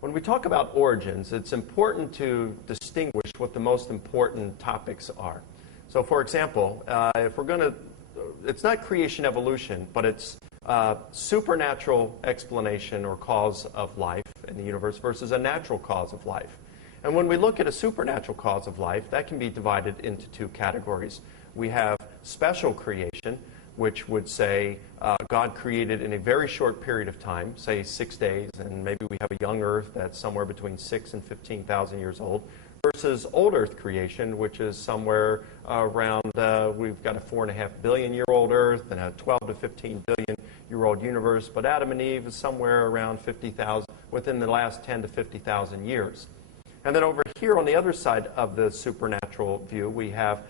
When we talk about origins, it's important to distinguish what the most important topics are. So, for example, if we're going to, it's not creation evolution, but it's supernatural explanation or cause of life in the universe versus a natural cause of life. And when we look at a supernatural cause of life, that can be divided into two categories. We have special creation, which would say God created in a very short period of time, say 6 days, and maybe we have a young earth that's somewhere between 6,000 and 15,000 years old, versus old earth creation, which is somewhere around, we've got a 4.5 billion year old earth and a 12 to 15 billion year old universe, but Adam and Eve is somewhere around 50,000, within the last 10 to 50,000 years. And then over here on the other side of the supernatural view, we have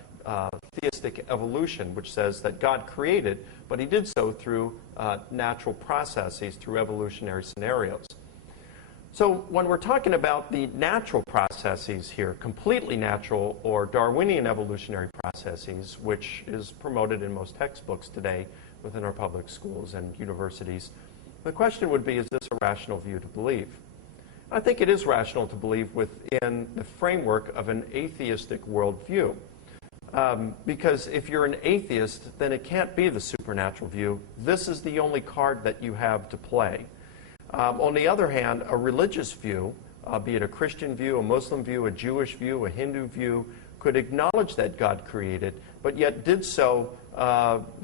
theistic evolution, which says that God created, but he did so through natural processes, through evolutionary scenarios. So when we're talking about the natural processes here, completely natural or Darwinian evolutionary processes, which is promoted in most textbooks today within our public schools and universities, the question would be, is this a rational view to believe? I think it is rational to believe within the framework of an atheistic worldview. Because if you're an atheist, then it can't be the supernatural view. This is the only card that you have to play. On the other hand, a religious view, be it a Christian view, a Muslim view, a Jewish view, a Hindu view, could acknowledge that God created, but yet did so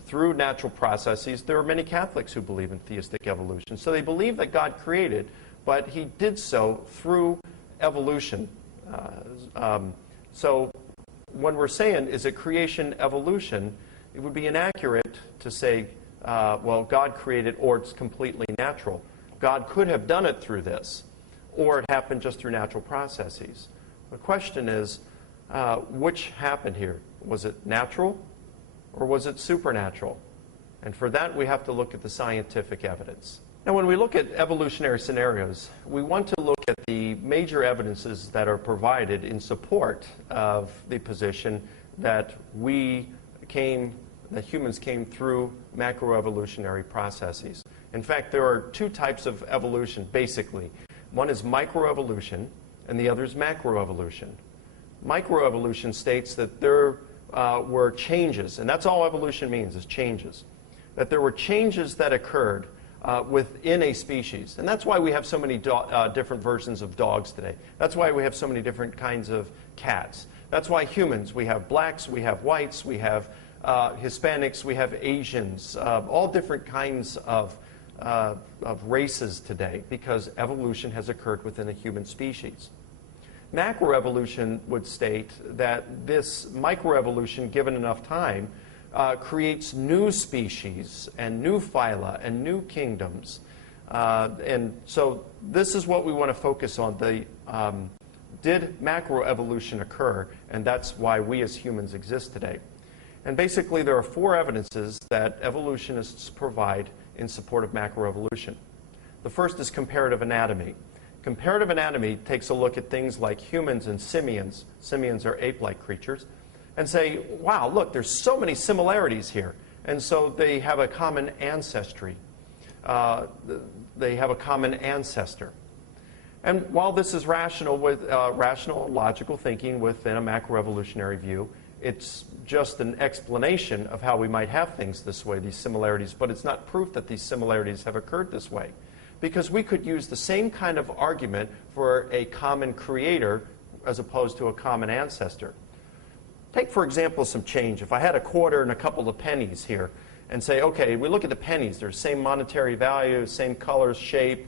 through natural processes. There are many Catholics who believe in theistic evolution. So they believe that God created, but he did so through evolution. So when we're saying, is it creation evolution, it would be inaccurate to say, well, God created or it's completely natural. God could have done it through this, or it happened just through natural processes. The question is, which happened here? Was it natural or was it supernatural? And for that, we have to look at the scientific evidence. Now, when we look at evolutionary scenarios, we want to look at the major evidences that are provided in support of the position that humans came through macroevolutionary processes. In fact, there are two types of evolution, basically. One is microevolution, and the other is macroevolution. Microevolution states that there were changes, and that's all evolution means, is changes. That there were changes that occurred within a species. And that's why we have so many different versions of dogs today. That's why we have so many different kinds of cats. That's why humans, we have blacks, we have whites, we have Hispanics, we have Asians, all different kinds of races today, because evolution has occurred within a human species. Macroevolution would state that this microevolution, given enough time, creates new species and new phyla and new kingdoms. And so this is what we want to focus on. Did macroevolution occur? And that's why we as humans exist today. And basically, there are four evidences that evolutionists provide in support of macroevolution. The first is comparative anatomy. Comparative anatomy takes a look at things like humans and simians. Simians are ape-like creatures. And say, wow, look, there's so many similarities here. And so they have a common ancestry. They have a common ancestor. And while this is rational logical thinking within a macroevolutionary view, it's just an explanation of how we might have things this way, these similarities, but it's not proof that these similarities have occurred this way. Because we could use the same kind of argument for a common creator as opposed to a common ancestor. Take, for example, some change. If I had a quarter and a couple of pennies here and say, okay, we look at the pennies. They're the same monetary value, same color, shape,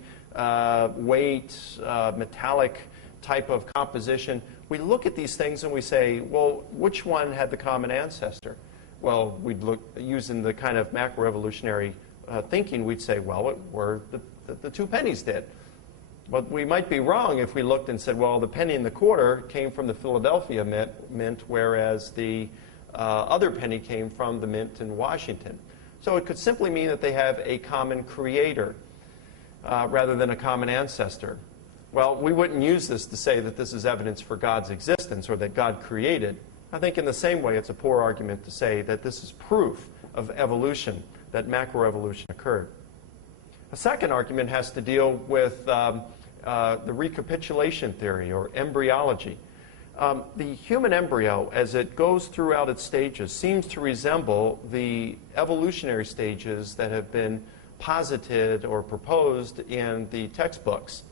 weight, metallic type of composition. We look at these things and we say, well, which one had the common ancestor? Well, we'd look, using the kind of macroevolutionary thinking, we'd say, well, it were the two pennies did. But we might be wrong if we looked and said, well, the penny and the quarter came from the Philadelphia mint, whereas the other penny came from the mint in Washington. So it could simply mean that they have a common creator rather than a common ancestor. Well, we wouldn't use this to say that this is evidence for God's existence or that God created. I think in the same way it's a poor argument to say that this is proof of evolution, that macroevolution occurred. A second argument has to deal with the recapitulation theory, or embryology. The human embryo, as it goes throughout its stages, seems to resemble the evolutionary stages that have been posited or proposed in the textbooks.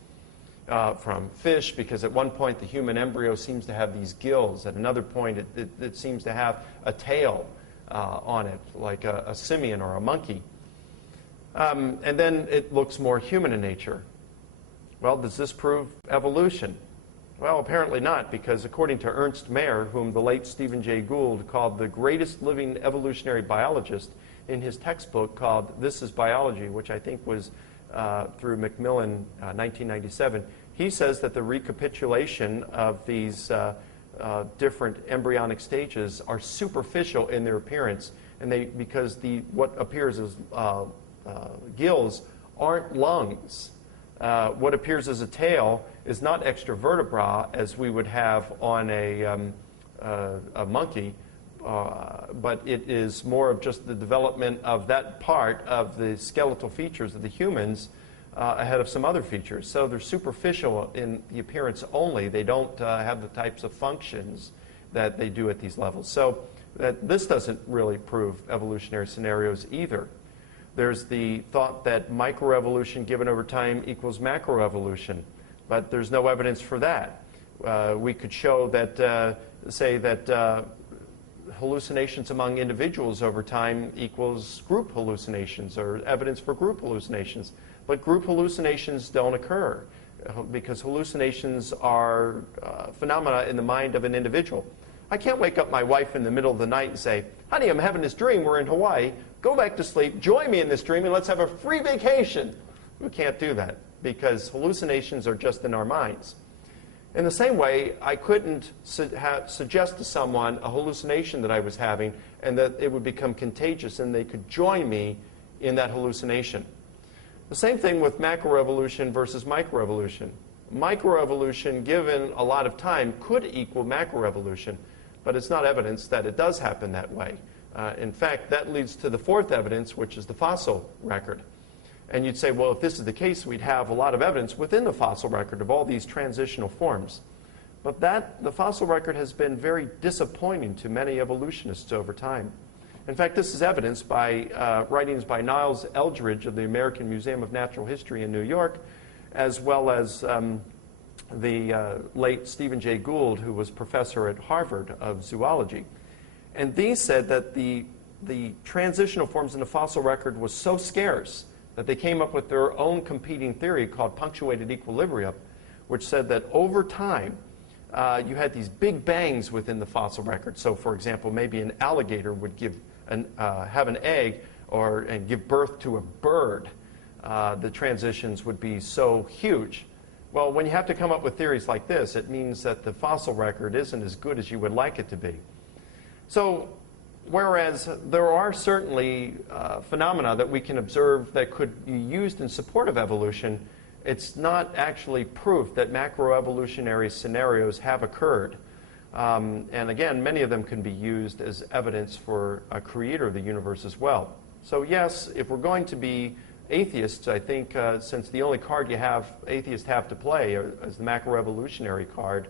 From fish, because at one point the human embryo seems to have these gills. At another point it seems to have a tail on it, like a simian or a monkey. And then it looks more human in nature. Well, does this prove evolution? Well, apparently not, because according to Ernst Mayr, whom the late Stephen Jay Gould called the greatest living evolutionary biologist, in his textbook called This is Biology, which I think was through Macmillan, 1997, he says that the recapitulation of these different embryonic stages are superficial in their appearance, and because what appears as gills aren't lungs. What appears as a tail is not extra vertebra as we would have on a monkey, but it is more of just the development of that part of the skeletal features of the humans ahead of some other features. So they're superficial in the appearance only. They don't have the types of functions that they do at these levels. So this doesn't really prove evolutionary scenarios either. There's the thought that microevolution given over time equals macroevolution, but there's no evidence for that. We could show that, say that hallucinations among individuals over time equals group hallucinations, or evidence for group hallucinations. But group hallucinations don't occur because hallucinations are phenomena in the mind of an individual. I can't wake up my wife in the middle of the night and say, honey, I'm having this dream, we're in Hawaii, go back to sleep, join me in this dream, and let's have a free vacation. We can't do that because hallucinations are just in our minds. In the same way, I couldn't suggest to someone a hallucination that I was having and that it would become contagious and they could join me in that hallucination. The same thing with macroevolution versus microevolution. Microevolution, given a lot of time, could equal macroevolution, but it's not evidence that it does happen that way. In fact, that leads to the fourth evidence, which is the fossil record. And you'd say, well, if this is the case, we'd have a lot of evidence within the fossil record of all these transitional forms. But the fossil record has been very disappointing to many evolutionists over time. In fact, this is evidenced by writings by Niles Eldredge of the American Museum of Natural History in New York, as well as the late Stephen Jay Gould, who was professor at Harvard of zoology. And these said that the transitional forms in the fossil record was so scarce that they came up with their own competing theory called punctuated equilibria, which said that over time, you had these big bangs within the fossil record. So, for example, maybe an alligator would have an egg and give birth to a bird. The transitions would be so huge. Well, when you have to come up with theories like this, it means that the fossil record isn't as good as you would like it to be. So, whereas there are certainly phenomena that we can observe that could be used in support of evolution, it's not actually proof that macroevolutionary scenarios have occurred. And again, many of them can be used as evidence for a creator of the universe as well. So yes, if we're going to be atheists, I think since the only card atheists have to play is the macroevolutionary card,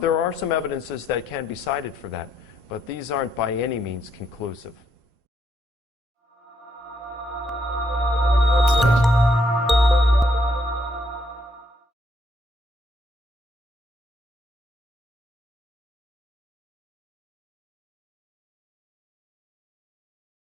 there are some evidences that can be cited for that. But these aren't by any means conclusive.